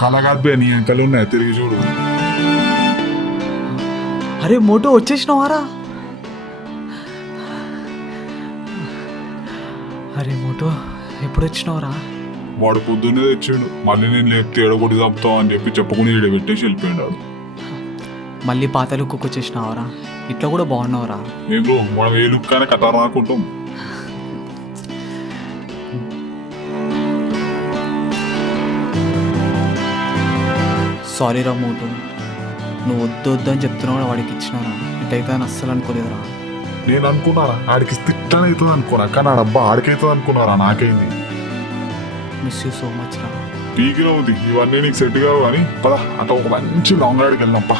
కలగాదు నీ అంకలు ఉన్నాయి తిరిగి చూడు. అరే మోటో వచ్చేసినవారా? అరే మోటో ఎప్పుడు వచ్చినావురా? వాడు పొద్దున్నే తెచ్చాడు. మళ్ళీ నేను లేపితే ఎడగొట్టి చంపుతావు అని చెప్పి చెప్పుకుని ఈడ పెట్టేసి వెళ్ళిపోయాడు. మళ్ళీ పాత లుక్కు వచ్చేసినావరా? ఇట్లా కూడా బాగున్నావురా. ఏం బ్రో మనం ఏ లుక్ అయినా కథ రాకుంటాం. సారీ రా మోటో, నువ్వు వద్దు వద్దు అని చెప్తున్నావు వాడికి ఇచ్చినారా? ఇటైతే అని అస్సలు అనుకోలేదురా. నేను అనుకున్నారా ఆడికి ఇష్టం అవుతుంది అనుకున్నా, కానీ ఆడబ్బా ఆడికైతుంది అనుకున్నారా. నాకైంది. మిస్ యూ సో మచ్ రా. పీకిలో ఉంది ఇవన్నీ నీకు సెట్ కావు. కానీ పద అంటే ఒక మంచి లాంగ్ రైడ్కి వెళ్దాంపా.